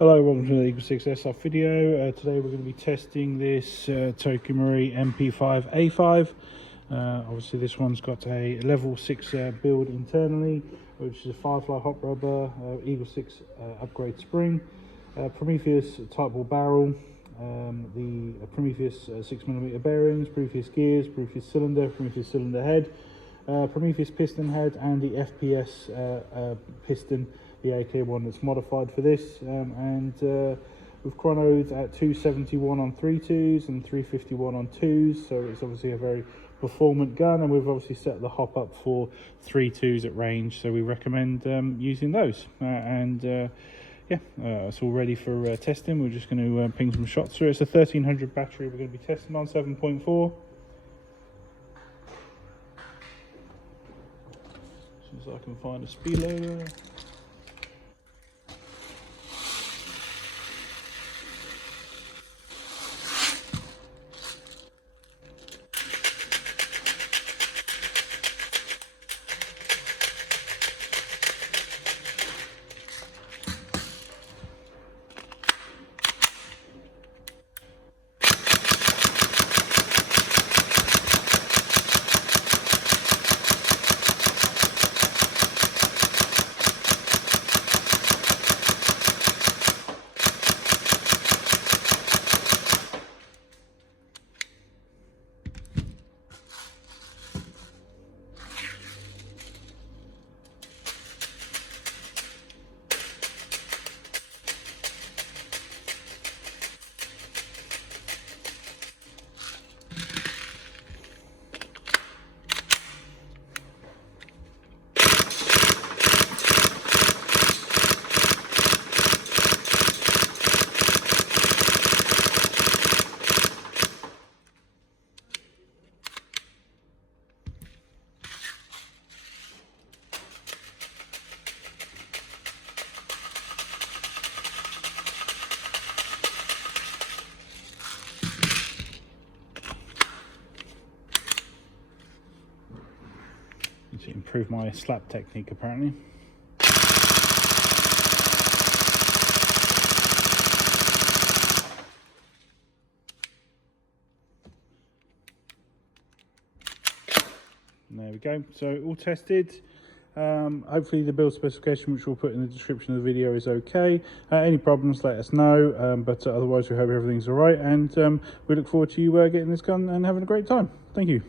Hello, welcome to the EagleSix Airsoft video. Today we're going to be testing this TM MP5A5. Obviously this one's got a level 6 build internally, which is a Firefly Hop Rubber, EagleSix upgrade spring, Prometheus Tightbore barrel, the Prometheus 6mm bearings, Prometheus Gears, Prometheus Cylinder, Prometheus Cylinder head, Prometheus Piston head, and the FPS piston, the AK one that's modified for this, and we've chronoed at 271 on 3.2s and 351 on 2s, so it's obviously a very performant gun, and we've obviously set the hop up for 3.2s at range, so we recommend using those. It's all ready for testing. We're just going to ping some shots through. It's a 1300 battery we're going to be testing on 7.4. As soon as I can find a speed loader. To improve my slap technique, apparently. There we go. So all tested. Hopefully the build specification, which we'll put in the description of the video, is okay. Any problems, let us know. But otherwise, we hope everything's all right, and we look forward to you getting this gun and having a great time. Thank you.